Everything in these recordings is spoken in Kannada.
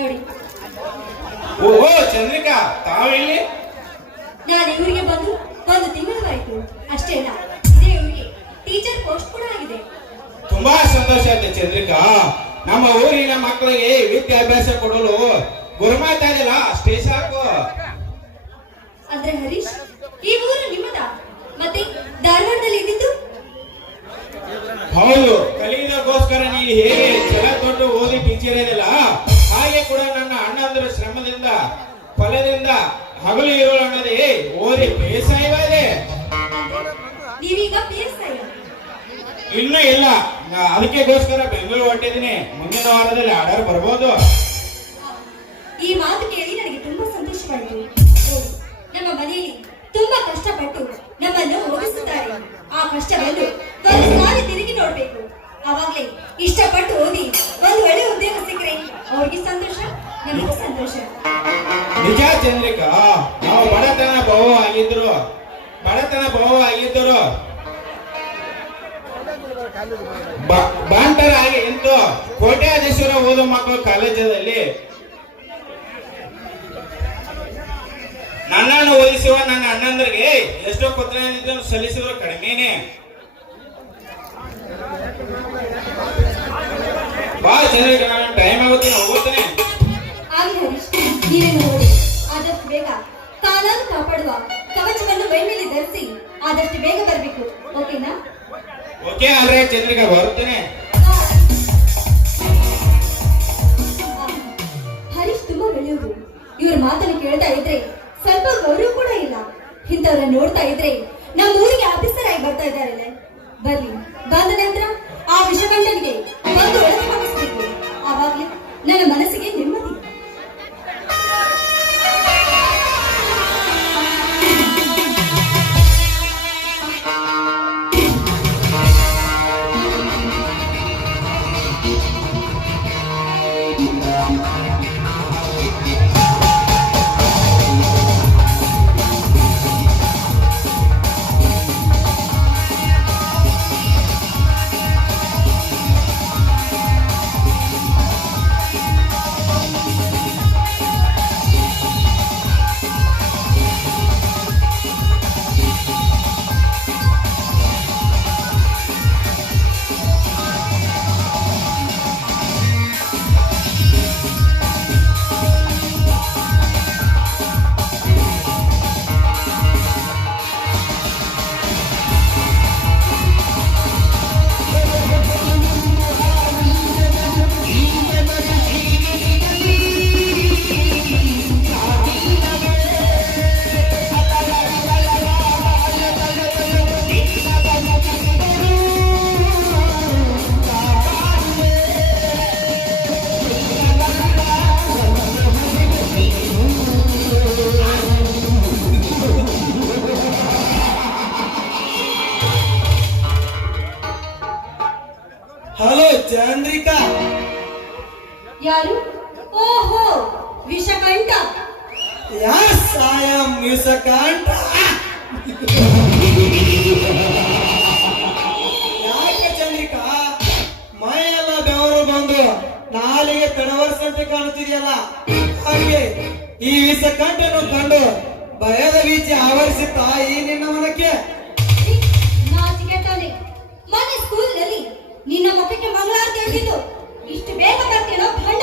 ನೋಡಿ. ಓಹೋ ಚಂದ್ರಿಕಾ, ತಾವಿಲ್ಲಿ? ನಾನು ಇವರಿಗೆ ಬಂದು 1 ತಿಂಗಳಾಯ್ತು ಅಷ್ಟೇ ಅಲ್ಲ, ಇದೇ ಇವರಿಗೆ ಟೀಚರ್ ಪೋಸ್ಟ್ ಕೂಡ ಆಗಿದೆ. ತುಂಬಾ ಸಂತೋಷ ಆಯ್ತು ಚಂದ್ರಿಕಾ. ನಮ್ಮ ಊರಿನ ಮಕ್ಕಳಿಗೆ ವಿದ್ಯಾಭ್ಯಾಸ ಕೊಡಲು ಗುರುಮಾತಾ ಇದೆಯಲ್ಲ ಅಷ್ಟೇ ಸಾಕು. ಅಂದ್ರೆ ಹರೀಶ್, ಈ ಊರು ನಿಮ್ಮದ? ಮತ್ತೆ ಧಾರವಾಡದಲ್ಲಿ ಇದ್ದಿದ್ದು? ಹೌದು, ಕಲಿಯುವುದಕ್ಕೋಸ್ಕರ ನೀ ಹೇಗೆ ಛಲ ತೊಟ್ಟು ಓದಿ ಟೀಚರ್ ಇದೆಯಲ್ಲ, ಹಾಗೆ ಕೂಡ ನನ್ನ ಅಣ್ಣಂದ್ರ ಶ್ರಮದಿಂದ ಫಲದಿಂದ ಹಗಲು ಇರೋಳು ಅನ್ನೋದೇ ಓದಿ ಬೇಸಾಯವಾದೆ. ನೀವೀಗ ಬೇಸಾಯ? ಇನ್ನೂ ಇಲ್ಲ, ಅದಕ್ಕೆಗೋಸ್ಕರ ಬೆಂಗಳೂರು ಹೊರಟಿದ್ದೀನಿ. ಮುಂದಿನ ವಾರದಲ್ಲಿ ಆರ್ಡರ್ ಬರ್ಬೋದು. ಈ ಮಾತು ಕೇಳಿ ನನಗೆ ತುಂಬಾ ಸಂತೋಷವಾಯಿತು. ನಮ್ಮ ಮನೆಯಲ್ಲಿ ತುಂಬಾ ಕಷ್ಟಪಟ್ಟು ನಮ್ಮನ್ನು ಓದಿಸುತ್ತಾರೆ. ಆ ಕಷ್ಟವನ್ನು ಒಂದು ಸಾರಿ ತಿರುಗಿ ನೋಡ್ಬೇಕು. ಅವಾಗ್ಲೇ ಇಷ್ಟಪಟ್ಟು ಓದಿ ಒಂದು ಒಳ್ಳೆ ಉದ್ಯೋಗ ಸಿಕ್ಕರೆ ಅವ್ರಿಗೆ ಸಂತೋಷ, ನಮಗೂ ಸಂತೋಷ. ನಿಜ ಚಂದ್ರಿಕಾ, ನಾವು ಬಡತನ ಬಹು ಆಗಿದ್ರು ಬಾಂಟರಾಗಿ ಇಂದು ಕೋಟ್ಯಾಧೀಶ್ವರ ಓದೋ ಮಕ್ಕಳು ಕಾಲೇಜಲ್ಲಿ ನನ್ನನ್ನು ಓದಿಸುವ ನನ್ನ ಅಣ್ಣಂದ್ರಿಗೆ ಎಷ್ಟೋ ಪತ್ರ ಸಲ್ಲಿಸಿದ್ರು ಕಡಿಮೆನೆ. ಬಾ ಚಂದ್ರಿಕಾ, ನಾನು ಟೈಮ್ ಆಗುತ್ತೆ, ಹೋಗ್ತೇನೆ. ಆಗಲಿ ಹರೀಶ್, ನೀವೇನು ನೋಡಿ ಆದಷ್ಟು ಬೇಗ ಕಾಲನ್ನು ಕಾಪಾಡುವ ಕವಚವನ್ನು ಮೈ ಮೇಲೆ ಧರಿಸಿ ಆದಷ್ಟು ಬೇಗ ಬರಬೇಕು. ಓಕೆನಾ? ಓಕೆ ಆದ್ರೆ ಚಂದ್ರಿಕಾ, ಬರುತ್ತೇನೆ. ಹರೀಶ್ ತುಂಬಾ ಒಳ್ಳೆಯವರು. ಇವ್ರ ಮಾತನ್ನು ಕೇಳ್ತಾ ಇದ್ರೆ ಸ್ವಲ್ಪ ಗೌರವ ಕೂಡ ಇಲ್ಲ. ಇಂಥವ್ರನ್ನ ನೋಡ್ತಾ ಇದ್ರೆ ನಮ್ಮ ಊರಿಗೆ ಆಫೀಸರ್ ಆಗಿ ಬರ್ತಾ ಇದ್ದಾರಲ್ಲ. ಬರ್ಲಿ, ಬಂದ ನಂತರ ಆ ವಿಷಗಂಡನಿಗೆ ಒಂದು ಒಳಗೆ ಹಾಕಿಸ್ಬೇಕು. ಆವಾಗ್ಲೇ ನನ್ನ ಮನಸ್ಸಿಗೆ ನೆಮ್ಮದಿ. ಹಲೋ ಚಂದ್ರಿಕಾ. ಯಾರು? ಓಹೋ, Vishakantha. Yes, I am Vishakantha. ಯಾಕೆ ಚಂದ್ರಿಕಾ, ಮೈಯೆಲ್ಲ ಬೆವರು ಬಂದು ನಾಲಿಗೆ ತಡವರ್ಸಂತೆ ಕಾಣುತ್ತಿದೆಯಲ್ಲ, ಹಾಗೆ ಈ ವಿಷಕಂಠನ್ನು ಕಂಡು ಭಯದ ಬೀಚಿ ಆವರಿಸುತ್ತಾ ಈ ನಿನ್ನ ಮನಕ್ಕೆ? ನಾಚಿಕೆಟ್ಟವನೇ, ಮೊನ್ನೆ ಸ್ಕೂಲ್ನಲ್ಲಿ ನಿನ್ನ ಮತಕ್ಕೆ ಮಂಗಳಾರತಿ ಆಗಿದ್ದು, ಇಷ್ಟು ಬೇಗ ಬರ್ತೀನೋ ಭಂಡ?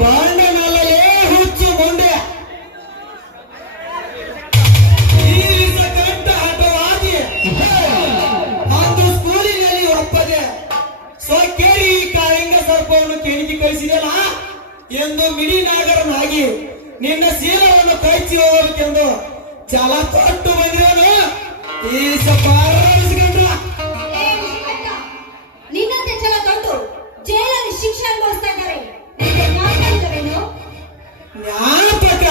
ಬಾಂಡನಲ್ಲೇ ಹುಚ್ಚು ಮುಂಡೆ. ಈ ವಿಷಕಂಠ ಹಠವಾದಿ ಅಂದು ಸ್ಕೂಲಿನಲ್ಲಿ ಒಪ್ಪದೆ ಸೊಕ್ಕೇರಿ ಈ ಕಾಳಿಂಗ ಸರ್ಪವನ್ನು ಕೆಣಕಿ ಕಳಿಸಿದೆಲ್ಲ ಎಂದು ಮಿಡಿನಾಗರನಾಗಿ ನಿನ್ನ ಶೀಲವನ್ನು ಕೈಚಿ ಹೋಗಬೇಕೆಂದು ಛಲ ತೊಟ್ಟು ಬಂದಿರೋನು ಈ ಸಪಾರಸ್ಕಂಡ. ನಿನ್ನಂತೆ ಛಲ ತೊಟ್ಟು ಜೈಲಲ್ಲಿ ಶಿಕ್ಷೆ ಅನುಭವಿಸ್ತಾ ಇದ್ದಾರೆ. ನಿನಗೆ ಜ್ಞಾಪಕ ಇಲ್ಲವೇನೋ? ಜ್ಞಾಪಕ?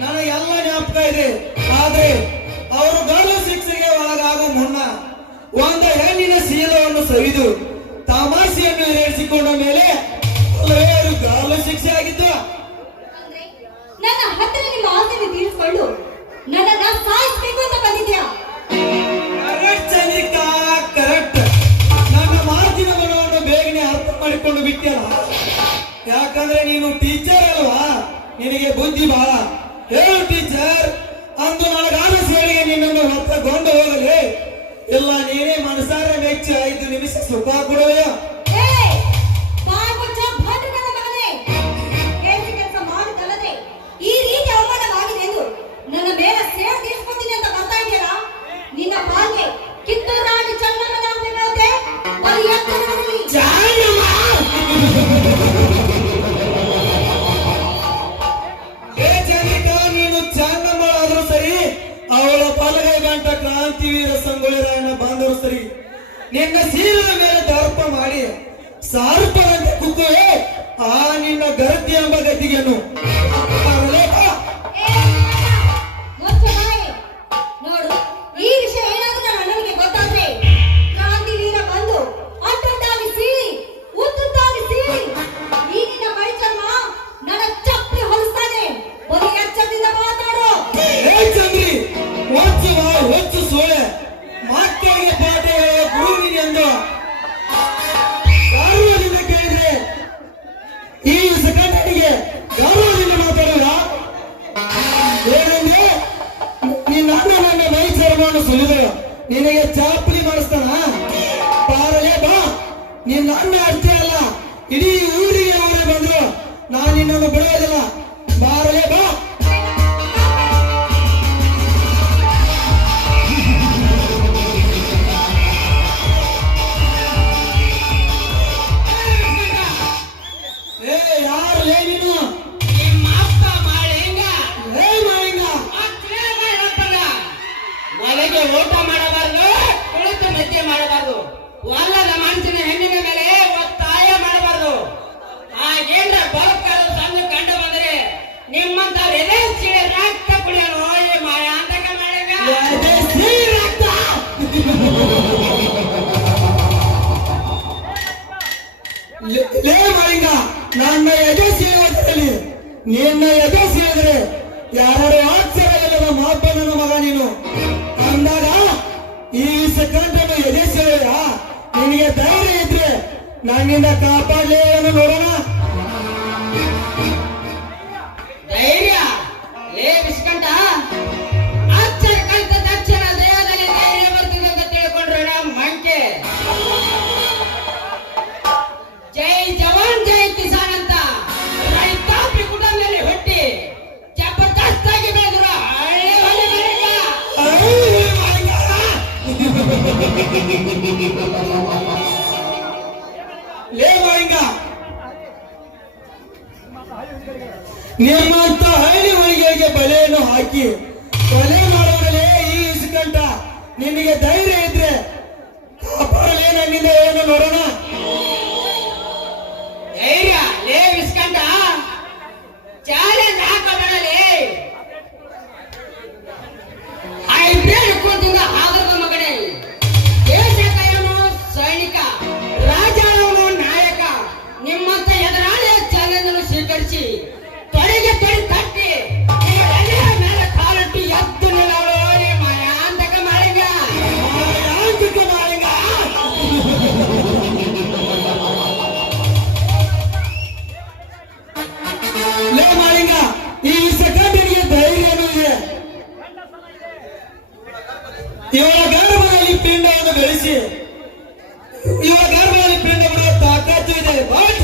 ನನಗೆಲ್ಲ ಜ್ಞಾಪಕ ಇದೆ. ಆದ್ರೆ ಅವರು ಗಲ್ಲು ಶಿಕ್ಷೆಗೆ ಒಳಗಾಗುವ ಮುನ್ನ ಒಂದು ಹೆಣ್ಣಿನ ಶೀಲವನ್ನು ಸವಿದು ತಮಾಷೆಯನ್ನು ಏರಿಸಿಕೊಂಡ ಮೇಲೆ ಗಲ್ಲು ಶಿಕ್ಷೆ ಆಗಿದ್ದು. ನನ್ನ ಹತ್ತಿರ ನಿಮ್ಮ ಆಸೆಯನ್ನು ತೀರಿಸಿಕೊಂಡು ನನ್ನನ್ನ ಸಾಯಿಸಬೇಕು ಅಂತ ಬಂದಿದ್ಯಾ? ಆದ್ರೆ ನೀನು ಟೀಚರ್ ಅಲ್ವಾ, ನಿನಗೆ ಬುದ್ಧಿ ಬಹಳ. ಹೇಳು ಟೀಚರ್, ಅಂದು ನನಗಾದ ಸೇವೆಗೆ ನಿನ್ನನ್ನು ಹೊತ್ತುಕೊಂಡು ಹೋಗಲಿ, ಇಲ್ಲ ನೀನೇ ಮನಸಾರೆ ಮೆಚ್ಚಿ 5 ನಿಮಿಷ ಸುಖ ಕೊಡುವೆಯೋ? ಏಯ್! ಬಾಯ್ ಮುಚ್ಚ ಭಂಡ ನನ್ನ ಮಗನೇ! ಕೇಳಿಸಿ ಕೆಲಸ ಮಾಡುತ್ತಲ್ಲದೆ ಈ ರೀತಿ ಅವಮಾನವಾಗಿದೆ ಎಂದು ನನ್ನ ಮೇಲೆ ಸೇವೆ ತೀರಿಸ್ಕೊತೀನಿ ಅಂತ ಬರ್ತಾ ಇದೆಯಲ್ಲ, ನಿನ್ನ ಪಾಲ್ಗೆ ಕಿತ್ತೂರು ರಾಣಿ ಚೆನ್ನಮ್ಮನ ಆಗಬೇಕಾಗುತ್ತೆ. ಅದು ಎತ್ತರದಲ್ಲಿ ಏ ಚಂದ್ರಿಕಾ, ನೀನು ಚಾಂದಮ್ಮಳಾದ್ರೂ ಸರಿ, ಅವಳ ಬಲಗೈ ಗಂಟ ಕ್ರಾಂತಿವೀರ ಸಂಗೊಳ್ಳಿ ರಾಯಣ್ಣ ಬಂದರು ಸರಿ, ನಿನ್ನ ಸೀಲದ ಮೇಲೆ ದರ್ಪ ಮಾಡಿ ಸಾರುತ್ತದಂತೆ ಕುಕ್ಕುವೆ ಆ ನಿನ್ನ ಗರತಿ ಎಂಬ ಗತಿಗೆನು. ಮುಚ್ಚ ಬಾಯಿ. ನೋಡು, ಈ ವಿಷಯ ಏನಾದ್ರೂ ನನ್ನ ಅಣ್ಣನಿಗೆ ಗೊತ್ತಾದ್ರೆ ಕ್ರಾಂತಿ ವೀರ ಬಂದು ಅಡ್ಡಡ್ಡಾಗಿ ಸೀಳಿ ಉದ್ದುದ್ದಾಗಿ ಸೀಳಿ ಈ ನಿನ್ನ ಮೈ ಚರ್ಮ ನನ್ನ ಚಪ್ಪಲಿ ಹೊಲಿಸ್ತಾನೆ. ಒಂದು ಎಚ್ಚರದಿಂದ ಮಾತಾಡು. ಏ ಚಂದ್ರಿ, ಹೊಚ್ಚು ಸೋಳೆ ಮಕ್ಕಳಿಗೆ ಪಾಠ ಹೇಳುವ ಗುರುವಿಗೆ ಎಂದು ಗೌರವದಿಂದ ಕೇಳಿದ್ರೆ ಈ ಸೆಕೆಂಡರಿಗೆ ಗೌರವದಿಂದ ಮಾತಾಡುವ ಏನಂದ್ರೆ ನಿನ್ನ ಅಣ್ಣ ನನ್ನ ಮೈ ಚರ್ಮವನ್ನು ಸುಲಿದ್ರು, ನಿನಗೆ ಚಾಪಲಿ ಮಾಡಿಸ್ತಾನ. ಬಾರಲೇ ಬಾ, ನಿನ್ನ ಅಣ್ಣ ಅಷ್ಟೇ ಅಲ್ಲ ಇಡೀ ಊರಿಗೆ ಅವರೇ ಬಂದ್ರು, ನಾನು ನಿನ್ನನ್ನು ಬಿಡುವುದಿಲ್ಲ. ಬಾರಲೇ ಬಾ. ಏ ಯಾರು ಲೇ ನೀನು? ನಿಮ್ಮ ಅಪ್ಪ ಮಾಳಿಂಗ ಲೇ ಮಾಳಿಂಗ, ಒಳಗೆ ಊಟ ಮಾಡಬಾರದು, ಕುಳಿತು ನಿದ್ದೆ ಮಾಡಬಾರದು, ಒಲ್ಲದ ಮನಸ್ಸಿನ ಹೆಣ್ಣಿನ ಮೇಲೆ ಒತ್ತಾಯ ಮಾಡಬಾರದು. ಹಾಗೇನ್ರ ಬದುಕಲು ಸಂದು ಕಂಡು ಬಂದರೆ ನಿಮ್ಮಂತ ವಿದೇಶಿ ರಕ್ತ ಕುಡಿಯಲು ಈ ಮಾಯಾಂತಕ ಮಾಳಿಂಗ. ಅದೇ ಶ್ರೀರಕ್ತ. ಲೇ ಮಾಳಿಂಗ, ನನ್ನ ಎದೆ ಸೇರಿದ್ರಲ್ಲಿ ನಿನ್ನ ಎದೆ ಸೇರಿದ್ರೆ ಯಾರು ಆಶ್ಚರ್ಯ ಇಲ್ಲದ ಮಾಪನ ಮಗ ನೀನು ಅಂದಾಗ ಈ ಸೆಕೆಂಡ್ ಎದೆ ಸೇರಿದ ನಿನಗೆ ಧೈರ್ಯ ಇದ್ರೆ ನನ್ನಿಂದ ಕಾಪಾಡಲೇ ನೋಡೋಣ. ಧೈರ್ಯ ಲೇ ಬಿಸ್ಕಂಟ, ಅಚ್ಚರ ಕಲಿತ ತಕ್ಷಣ ದೇಹದಲ್ಲಿ ಧೈರ್ಯ ಬರ್ತಿದೆ ಅಂತ ತಿಳ್ಕೊಂಡ್ರೆ ಮಂಕೆ. ಜೈ ಜವಾನ್ ಜೈ ಕಿಸಾನ್ ಅಂತ ರೈತಾಪಿ ಕುಟುಂಬದಲ್ಲಿ ಹುಟ್ಟಿ ಜಬರ್ದಸ್ತಾಗಿ ಬೆಳೆದ್ರು ಹಳ್ಳಿ ಹೊಲೆ ಮಾಳಿಂಗ. ಅಯ್ಯೋ ಮಾಳಿಂಗ. ಲೇ ಮಾಳಿಂಗ, ನಿಮ್ಮಂತ ಹಳ್ಳಿ ಹೊಲಿಗೆಗೆ ಬಲೆಯನ್ನು ಹಾಕಿ ಕೊಲೆ ಮಾಡುವಲೇ ಈ ಇಸ್ಕಂಟ ನಿನಗೆ ಧೈರ್ಯ ಇದ್ರೆ ಕಾಪಾಡಲೇ ನನ್ನಿಂದ ಏನು ನೋಡೋಣ. ಧೈರ್ಯ ಲೇ ಬಿಸ್ಕಂಟ, ಚಾಲೆಂಜ್ ಹಾಕಬೇಡಲೇ. ಹೈಬ್ರಿಡ್ ಕೂತಿಂದ ಆದರದ ಮಗನೇ, ದೇಶ ಕಾಯೋನು ಸೈನಿಕ, ರಾಜಾಳವನು ನಾಯಕ. ನಿಮ್ಮಂತ ಎದುರಾಳಿಯ ಚಾಲೆಂಜ್ ಅನ್ನು ಸ್ವೀಕರಿಸಿ ತೊಡೆಗೆ ತೊಡೆ ತಟ್ಟಿ ನಿಮ್ಮ ಎದೆಯ ಮೇಲೆ ಕಾಲಿಟ್ಟು ಎದ್ದು ನಿಲ್ಲಲು ಈ ಮಾಯಾಂತಕ ಮಾಳಿಂಗ. ಯಾಂತ್ರಿಕ ಮಾಳಿಂಗ. ಲೇ ಮಾಳಿಂಗ, ಈ ಸೆಕೆಂಡಿಗೆ ಧೈರ್ಯನೂ ಇದೆ. ಇವಳ ಗರ್ಭದಲ್ಲಿ ಪಿಂಡವನ್ನು ಬೆಳೆಸಿ ಇವಳ ಗರ್ಭದಲ್ಲಿ ಪಿಂಡ ಬಿಡುವ ತಾಕತ್ತು ಇದೆ. ಬಟ್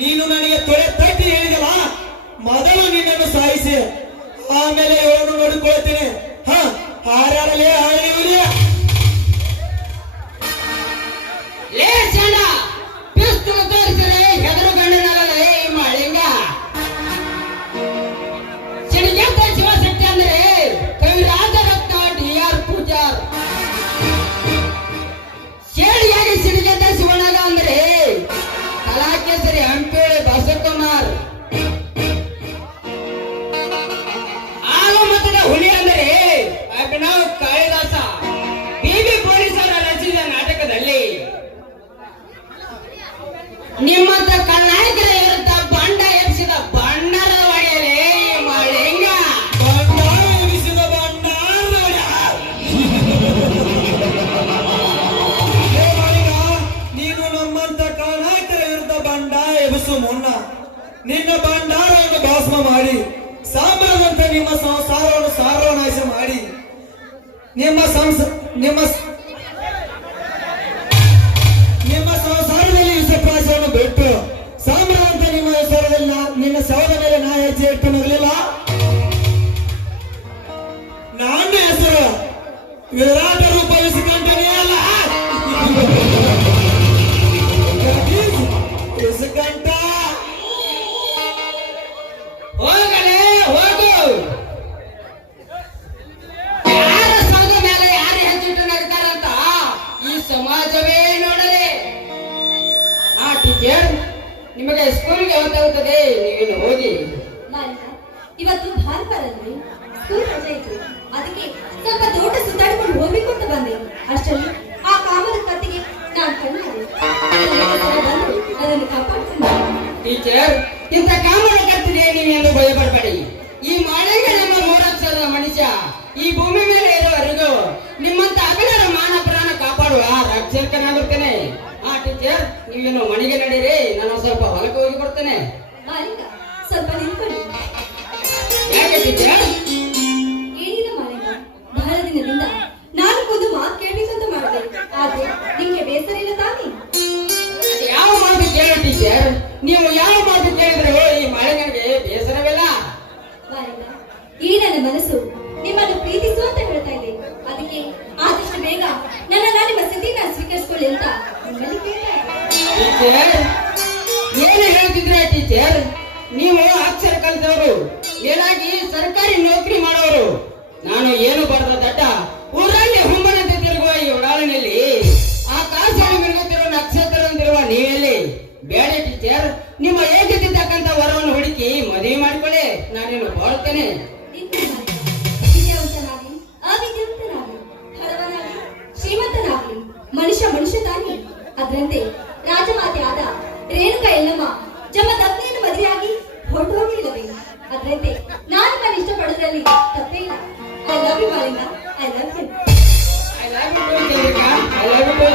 ನೀನು ನನಗೆ ತೊಡೆ ತಟ್ಟಿ ಹೇಳಿದಲ್ಲ, ಮೊದಲು ನಿನ್ನನ್ನು ಸಾಯಿಸಿ ಆಮೇಲೆ ಇವಳನ್ನು ನೋಡಿಕೊಳ್ತೀನಿ. ಹಾರಾಡಲೇ ಹಾಳಿ ಇವರಿಯ ಲೇ ಚಂಡ, ಪಿಸ್ತೂಲ್ ತೋರಿಸಲೇ ಹೆದರು ಗಂಡನಲ್ಲೇ ಈ ಮಾಳಿಂಗ. ಸಿಡಿಗೆದ್ದ ಶಿವಶಕ್ತಿ ಅಂದ್ರೆ ಕವಿರಾಜ ರತ್ನ ಡಿ.ಆರ್. ಪೂಜಾರ್. ಸೇಡಿಯಾಗಿ ಸಿಡಿಗೆದ್ದ ಶಿವನಗ ಅಂದ್ರೆ ಕಲಾಕೇಸರಿ ಹಂಪೇಳಿ ಬಸವಕುಮಾರ್. ಆಲಮತದ ಹುಲಿ ಅಂದರೆ ಅಭಿನವ್ ಕಾಳಿದಾಸ. ಬಿಬಿ ಪೊಲೀಸರ ರಚಿಸಿದ ನಾಟಕದಲ್ಲಿ ನಿಮ್ಮಂತ ಕಣ್ಣಾಯಕರ ವಿರುದ್ಧ ಬಂಡ ಎಬ್ಸಿದ ಬಂಡರ ಒಡೆಯಲೇ ಈ ಮಾಳಿಂಗ. ಬಂಡಾರ ಎಬ್ಬಿಸಿದ ಬಂಡಾರ ಒಡೆಯ. ಲೇ ಮಾಳಿಂಗ, ನೀನು ನಮ್ಮಂತ ಕಳನಾಯಕರ ವಿರುದ್ಧ ಬಂಡ ಎಬ್ಬಿಸು ಮುನ್ನ ನಿಮ್ಮ ಸಂಸಾರವನ್ನು ಸರ್ವನಾಶ ಮಾಡಿ ನಿಮ್ಮ ಸಂಸಾರದಲ್ಲಿ ವಿಷಪ್ರಾಶವನ್ನು ಬಿಟ್ಟು ಸಾಮ್ರಾಂತ ನಿಮ್ಮ ಹೆಸರಲ್ಲ ನಿನ್ನ ಶವದ ಮೇಲೆ ನಾ ಹೆಜ್ಜೆ ಇಟ್ಟು ನಗಲಿಲ್ಲ. ನನ್ನ ಹೆಸರು ವಿರಾಟ ರೂಪ ವಿಷಕಂಠನೇ ಅಲ್ಲ. ವಿಷಕಂಠ ಹೋಗಲೇ ಹೋಗು. ಯಾರ ಸೌದ ಮೇಲೆ ಯಾರು ಹೆಚ್ಚಿಟ್ಟು ನಗ್ತಾರಂತ ಈ ಸಮಾಜವೇ ನೋಡಲಿ. ಆ ಟೀಚರ್, ನಿಮಗೆ ಸ್ಕೂಲ್ಗೆ ಹೊತ್ತಾಗುತ್ತದೆ, ನೀವೇನು ಹೋಗಿ. ಮಾಲಿಕ, ಇವತ್ತು ಭಾನುವಾರ ಅಲ್ವೇ? ಸ್ಕೂಲ್ ರಜೆ ಇತ್ತು, ಅದಕ್ಕೆ ಸ್ವಲ್ಪ ತೋಟ ಸುತ್ತಾಡ್ಕೊಂಡು ಹೋಗ್ಬೇಕು ಅಂತ ಬಂದೆ. ಅಷ್ಟರಲ್ಲಿ ಆ ಕಾಮದ ಕತ್ತಿಗೆ ನಾನು ಕಣ್ಣಾದೆ. ಬಂದು ಅದನ್ನು ಕಾಪಾಡ್ಕೊಂಡು ಟೀಚರ್, ಇಂಥ ಕಾಮನ ಕತ್ತಿದೆ ನೀವೆಂದು ಭಯಪಡಬೇಡಿ. ಈ ಮಾಳಿಗೆ ನಮ್ಮ ಮೂರಕ್ಷರದ ಮನುಷ್ಯ ಈ ಭೂಮಿ ಮೇಲೆ ಇರುವವರೆಗೂ ನಿಮ್ಮಂತ ಅಗಲರ ಮಾನ ಪ್ರಾಣ ಕಾಪಾಡುವ ರಕ್ಷಕನಾಗಿರ್ತೇನೆ. ಆ ಟೀಚರ್, ನೀವೇನು ಮನೆಗೆ ನಡೀರಿ, ನಾನು ಸ್ವಲ್ಪ ಹೊಲಕ್ಕೆ ಹೋಗಿ ಕೊಡ್ತೇನೆ. ಮಾಲಿಕ, ಸ್ವಲ್ಪ ನಿಂತ್ಕೊಳ್ಳಿ. ಯಾಕೆ ಟೀಚರ್? ಏನಿಲ್ಲ ಮಾಲಿಕ, ಬಹಳ ದಿನದಿಂದ ನಾನು ಒಂದು ಮಾತು ಕೇಳ್ಬೇಕಂತ ಮಾಡಿದೆ, ಆದ್ರೆ ನಿಮ್ಗೆ ಬೇಸರ ಇಲ್ಲ ತಾನೇ? ಅದು ಯಾವ ಮಾತು ಕೇಳು ಟೀಚರ್, ನೀವು ಯಾವ ಮಾತು ಕೇಳಿದ್ರು ಈ ಮಾಳಿಗನಿಗೆ ಬೇಸರವಿಲ್ಲ. ಮಾಲಿಕ, ಈ ನನ್ನ ಮನಸ್ಸು ನಿಮ್ಮನ್ನು ಪ್ರೀತಿಸು ಅಂತ ಹೇಳ್ತಾ ಇದೆ. ಅದಕ್ಕೆ ಆದಷ್ಟು ಬೇಗ ನನ್ನ ನಿಮ್ಮ ಸ್ಥಿತಿನ ಸ್ವೀಕರಿಸಿಕೊಳ್ಳಿ ಅಂತ ನಿಮ್ಮಲ್ಲಿ ಕೇಳ್ತಾ ಇದ್ದೆ. ಟೀಚರ್, ಏನು ಹೇಳ್ತಿದ್ರೆ ಟೀಚರ್? ನೀವು ಅಕ್ಷರ ಕಲಿತವರು, ಮೇಲಾಗಿ ಸರ್ಕಾರಿ ನೌಕರಿ ಮಾಡೋರು. ನಾನು ಏನು ಬರದ ದಡ್ಡ, ಊರಲ್ಲಿ ಹುಮ್ಮನಂತೆ ತಿರುಗುವ ಈ ಉಡಾಳಿನಲ್ಲಿ ಆಕಾಶದಲ್ಲಿ ಮಿರುಗುತ್ತಿರುವ ನಕ್ಷತ್ರದಂತಿರುವ ನೀವೆಲ್ಲಿ? ಬೇಡ ಟೀಚರ್, ನಿಮ್ಮ ಏಕತಿದ್ದಕ್ಕಂತ ವರವನ್ನು ಹುಡುಕಿ ಮದುವೆ ಮಾಡಿಕೊಳ್ಳಿ, ನಾನೇನು ಬಾಳುತ್ತೇನೆ. ನಿಂತು ಮಾಲಿಕ, ವಿದ್ಯಾವಂತನಾಗಲಿ ಅವಿದ್ಯಾವಂತನಾಗಲಿ, ಬಡವನಾಗಲಿ ಶ್ರೀಮಂತನಾಗಲಿ, ಮನುಷ್ಯ ತಾನೇ. ಅದರಂತೆ ರಾಜಮಾತೆ ಆದ ರೇಣುಕಾ ಎಲ್ಲಮ್ಮ ಜಮದಗ್ನಿಯನ್ನು ಮದುವೆಯಾಗಿ ಹೊರಟು ಹೋಗಲಿಲ್ಲವೇ? ಅದರಂತೆ ನಾನು ನಾನು ಇಷ್ಟಪಡೋದ್ರಲ್ಲಿ ತಪ್ಪೇ ಇಲ್ಲ. I love you Malika, I love you. I love you too, Chandrika. I love you too.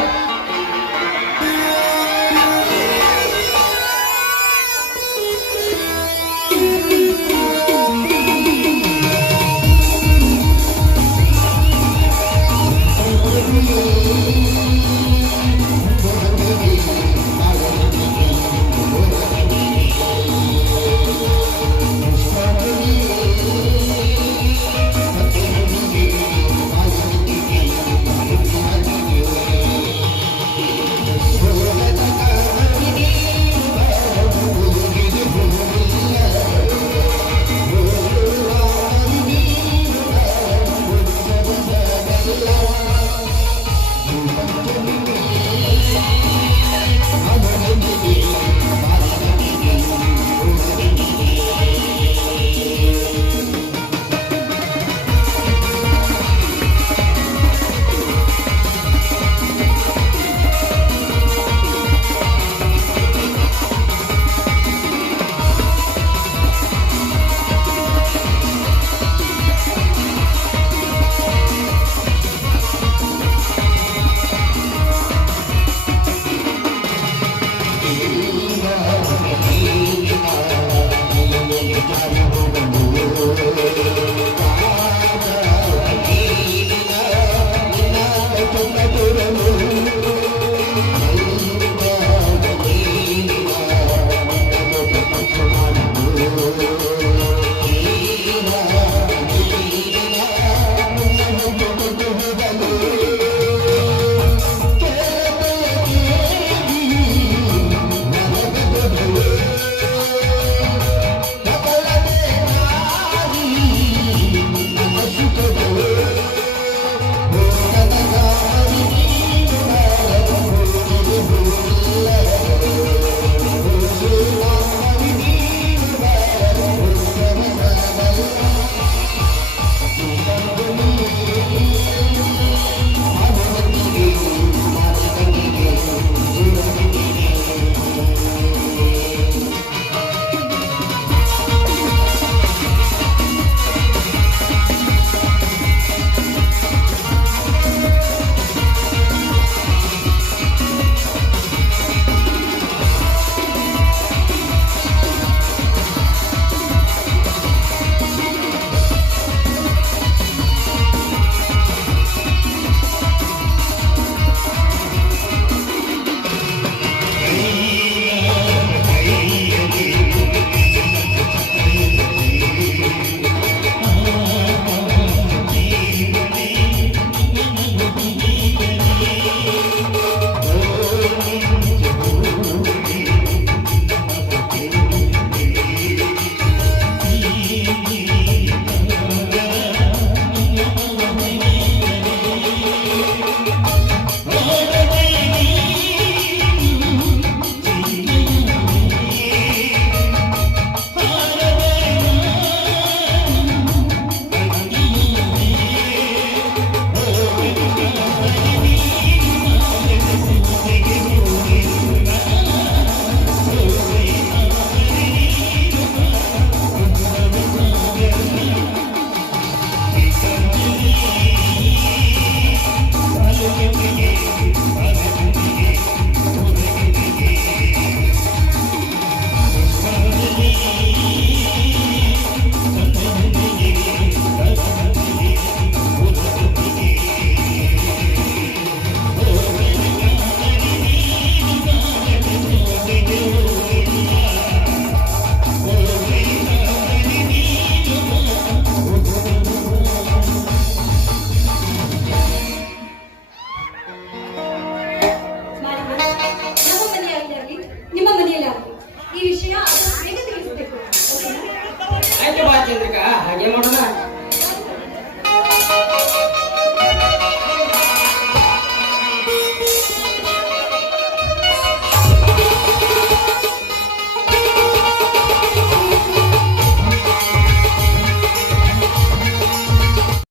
Chandrika ಹಾಗೆ ಮಾಡೋಣ